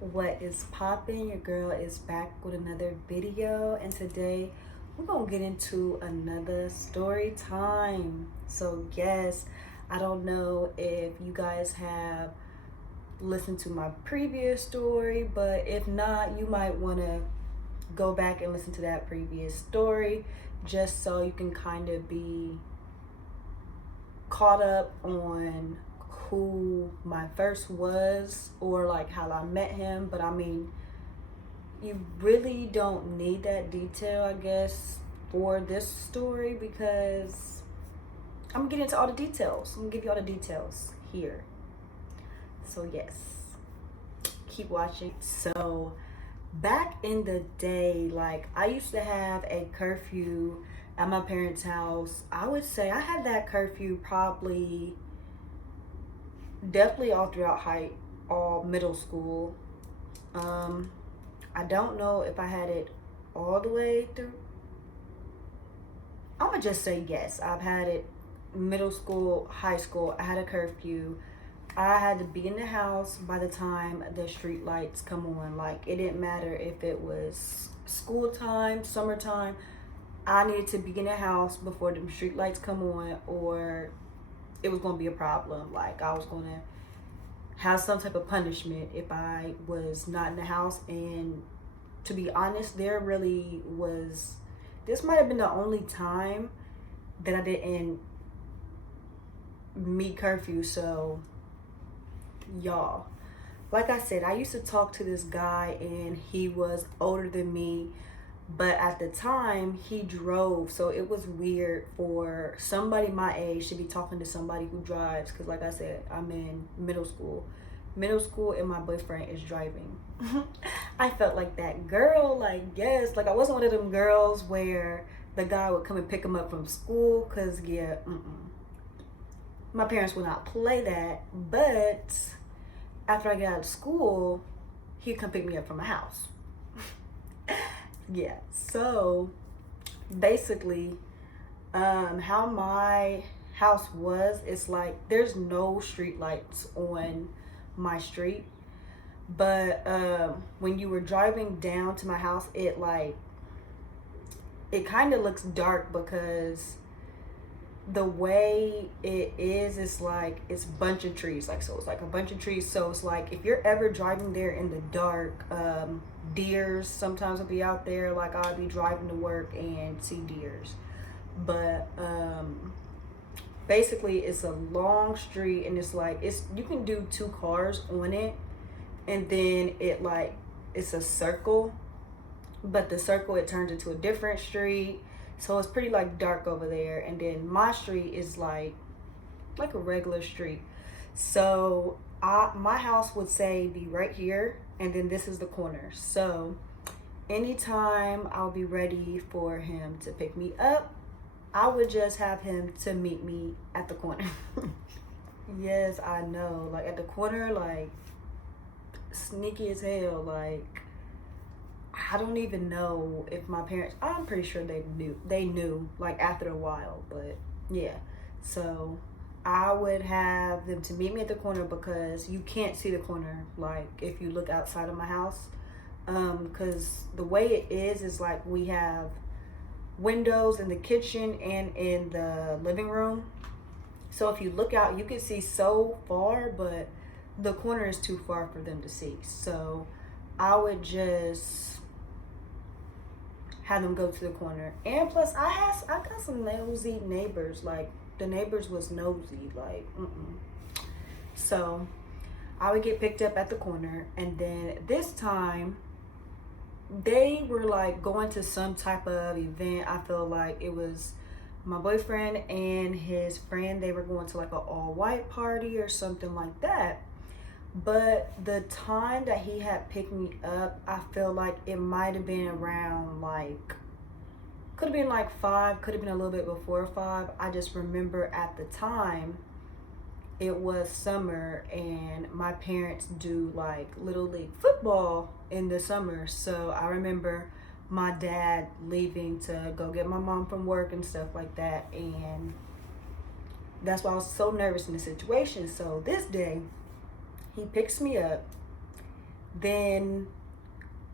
What is popping? Your girl is back with another video, and today we're gonna get into another story time. So, yes, I don't know if you guys have listened to my previous story, but if not, you might want to go back and listen to that previous story just so you can kind of be caught up on who my first was or like how I met him. But I mean, you really don't need that detail, I guess, for this story because I'm gonna get into all the details. I'm gonna give you all the details here. So, yes, keep watching. So, back in the day, like I used to have a curfew at my parents' house. I would say I had that curfew probably definitely all throughout all middle school. Um, I don't know if I had it all the way through. I'm gonna just say yes. I've had it middle school, high school. I had a curfew. I had to be in the house by the time the street lights come on. Like it didn't matter if it was school time, summertime. I needed to be in the house before the street lights come on, or it was gonna be a problem. Like I was gonna have some type of punishment if I was not in the house. And to be honest, there really was, this might have been the only time that I didn't meet curfew. So, y'all, like I said, I used to talk to this guy and he was older than me, but at the time he drove, so it was weird for somebody my age to be talking to somebody who drives, because like I said, I'm in middle school and my boyfriend is driving. I felt like that girl, like, yes, like I wasn't one of them girls where the guy would come and pick him up from school, because yeah, my parents would not play that. But after I got out of school, he'd come pick me up from my house. Yeah, so basically, how my house was, it's like there's no street lights on my street, but when you were driving down to my house, it kind of looks dark because the way it is, it's like it's a bunch of trees, like, so it's like a bunch of trees. So it's like if you're ever driving there in the dark, deers sometimes will be out there. Like I'll be driving to work and see deers. But basically it's a long street, and it's like you can do two cars on it, and then it's a circle, but the circle, it turns into a different street. So it's pretty like dark over there, and then my street is like a regular street. So my house would say be right here, and then this is the corner. So anytime I'll be ready for him to pick me up, I would just have him to meet me at the corner. Yes, I know, like at the corner, like sneaky as hell. Like I don't even know if my parents, I'm pretty sure they knew like after a while. But yeah, so I would have them to meet me at the corner because you can't see the corner like if you look outside of my house. Because the way it is like we have windows in the kitchen and in the living room. So if you look out, you can see so far, but the corner is too far for them to see. So I would just have them go to the corner. And plus, I got some nosy neighbors. Like the neighbors was nosy. Like, So I would get picked up at the corner, and then this time they were like going to some type of event. I feel like it was my boyfriend and his friend. They were going to like an all-white party or something like that. But the time that he had picked me up, I feel like it might have been around like, could have been like 5, could have been a little bit before 5. I just remember at the time it was summer, and my parents do like little league football in the summer. So I remember my dad leaving to go get my mom from work and stuff like that. And that's why I was so nervous in the situation. So this day, he picks me up. Then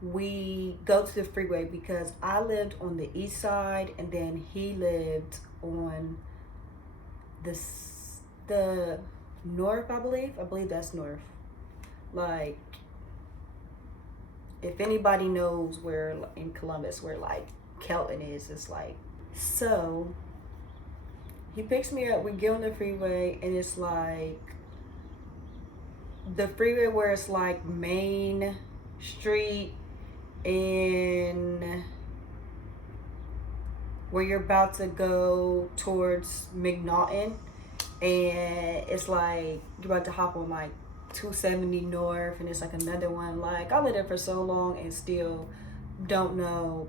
we go to the freeway because I lived on the east side and then he lived on the north, I believe. I believe that's north. Like, if anybody knows where in Columbus where like Kelton is, it's like, so he picks me up, we get on the freeway, and it's like the freeway where it's like Main Street and where you're about to go towards McNaughton, and it's like you're about to hop on like 270 North, and it's like another one. Like, I lived there for so long and still don't know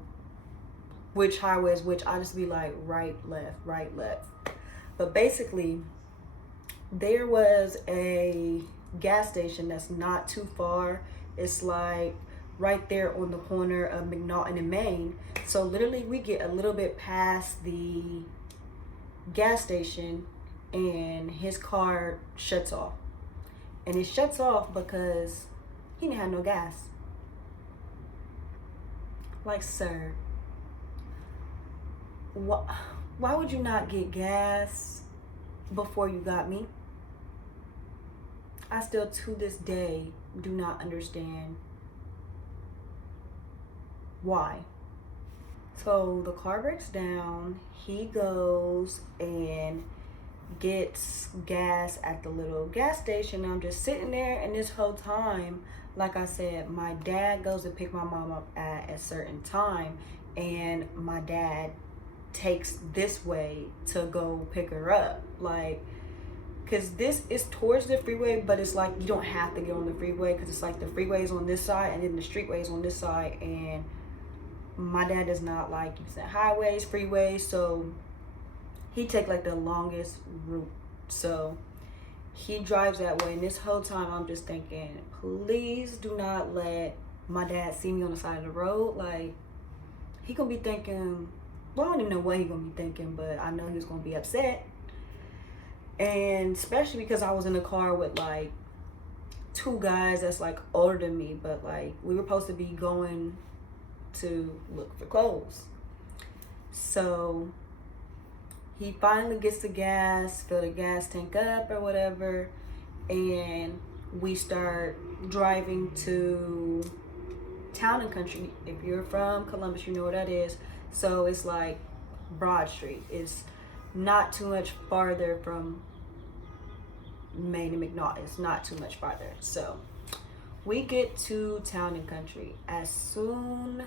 which highway is which. I just be like right, left, right, left. But basically, there was a gas station that's not too far. It's like right there on the corner of McNaughton and Main. So literally we get a little bit past the gas station and his car shuts off. And it shuts off because he didn't have no gas. Like, sir, why would you not get gas before you got me? I still to this day do not understand why. So the car breaks down. He goes and gets gas at the little gas station. I'm just sitting there, and this whole time, like I said, my dad goes to pick my mom up at a certain time, and my dad takes this way to go pick her up. Like, because this is towards the freeway, but it's like you don't have to get on the freeway because it's like the freeway is on this side and then the streetway is on this side, and my dad does not like using highways, freeways, so he take like the longest route. So he drives that way, and this whole time I'm just thinking, please do not let my dad see me on the side of the road. Like, he gonna be thinking, well, I don't even know what he gonna be thinking, but I know he's gonna be upset. And especially because I was in a car with like two guys that's like older than me, but like we were supposed to be going to look for clothes. So he finally gets the gas, fill the gas tank up or whatever, and we start driving to Town and Country. If you're from Columbus, you know what that is. So it's like Broad Street. It's not too much farther from Main and McNaughton. It's not too much farther. So we get to Town and Country. As soon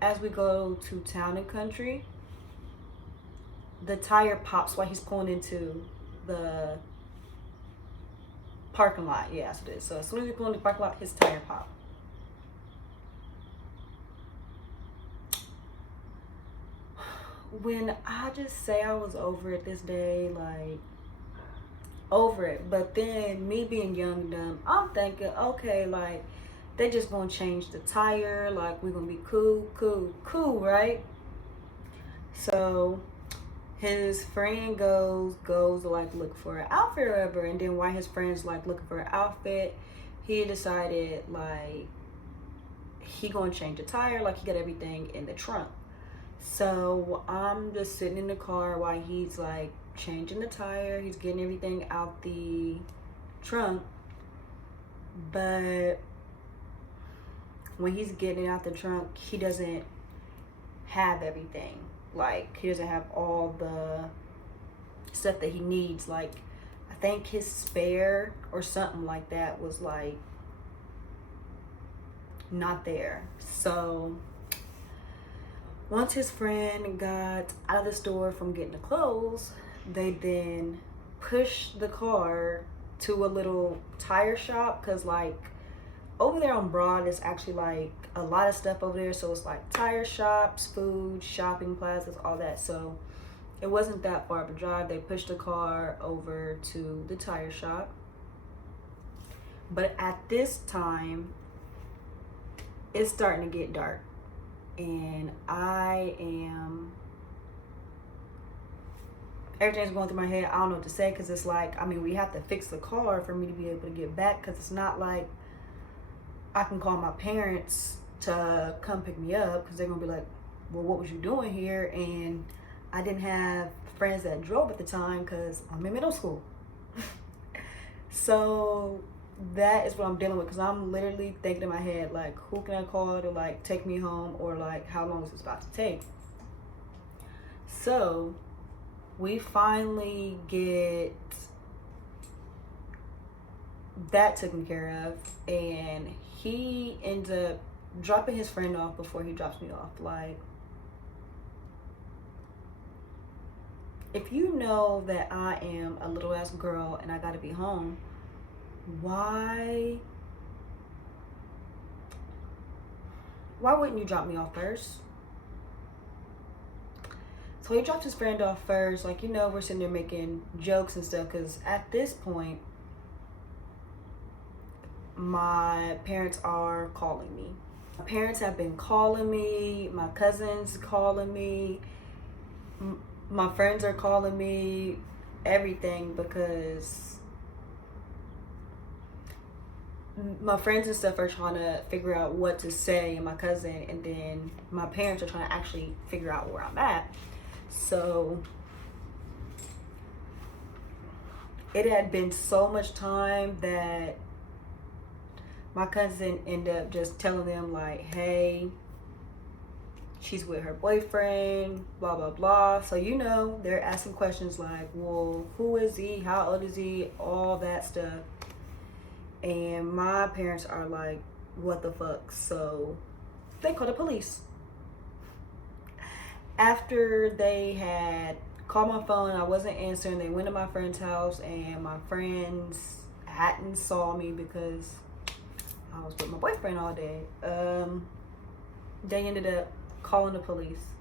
as we go to Town and Country, the tire pops while he's pulling into the parking lot. Yeah, that's what it is. So as soon as he pulls into the parking lot, his tire pops. When I just say I was over it this day, like, over it. But then me being young and dumb, I'm thinking, okay, like, they just gonna change the tire, like, we're gonna be cool, right? So his friend goes to like look for an outfit or whatever, and then while his friend's like looking for an outfit, he decided like he gonna change the tire, like he got everything in the trunk. So I'm just sitting in the car while he's like changing the tire, he's getting everything out the trunk. But when he's getting it out the trunk, he doesn't have everything. Like, he doesn't have all the stuff that he needs. Like, I think his spare or something like that was like not there. So once his friend got out of the store from getting the clothes, they then pushed the car to a little tire shop, because like over there on Broad is actually like a lot of stuff over there. So it's like tire shops, food, shopping plazas, all that. So it wasn't that far of a drive. They pushed the car over to the tire shop. But at this time, it's starting to get dark. And everything's going through my head. I don't know what to say, because it's like, I mean, we have to fix the car for me to be able to get back, because it's not like I can call my parents to come pick me up, because they're gonna be like, well, what was you doing here? And I didn't have friends that drove at the time because I'm in middle school. So that is what I'm dealing with, because I'm literally thinking in my head, like, who can I call to like take me home, or like how long is this about to take? So we finally get that taken care of, and he ends up dropping his friend off before he drops me off. Like, if you know that I am a little ass girl and I gotta be home, why wouldn't you drop me off first? So he dropped his friend off first. Like, you know, we're sitting there making jokes and stuff, because at this point my parents are calling me. My parents have been calling me, my cousins calling me, my friends are calling me, everything, because my friends and stuff are trying to figure out what to say, and my cousin, and then my parents are trying to actually figure out where I'm at. So it had been so much time that my cousin ended up just telling them, like, hey, she's with her boyfriend, blah, blah, blah. So, you know, they're asking questions like, well, who is he? How old is he? All that stuff. And my parents are like, what the fuck? So they called the police. After they had called my phone, I wasn't answering. They went to my friend's house, and my friends hadn't saw me because I was with my boyfriend all day. They ended up calling the police.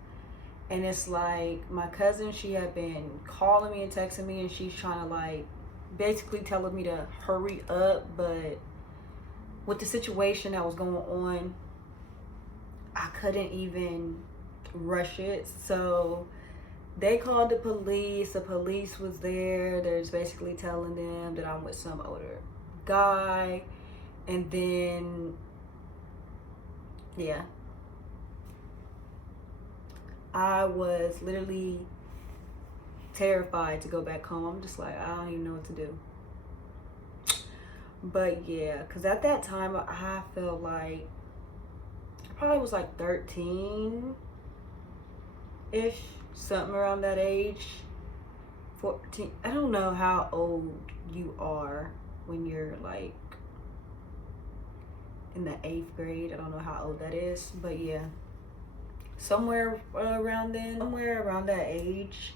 And it's like, my cousin, she had been calling me and texting me, and she's trying to like basically telling me to hurry up. But with the situation that was going on, I couldn't even rush it. So they called the police. The police was there. They're just basically telling them that I'm with some older guy. And then, yeah, I was literally terrified to go back home. I'm just like, I don't even know what to do. But yeah, because at that time, I felt like I probably was like 13-ish, something around that age. 14. I don't know how old you are when you're like in the 8th grade. I don't know how old that is, but yeah, somewhere around that age.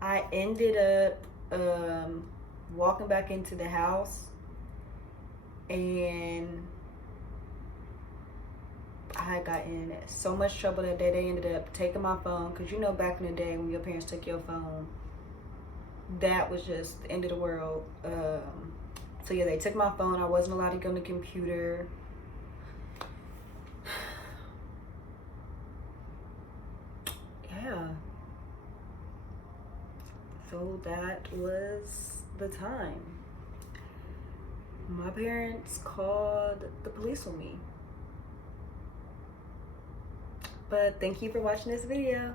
I ended up walking back into the house, and I had gotten in so much trouble that day. They ended up taking my phone, because you know, back in the day when your parents took your phone, that was just the end of the world. So yeah, they took my phone. I wasn't allowed to go on the computer. Yeah. So that was the time. My parents called the police on me. But thank you for watching this video.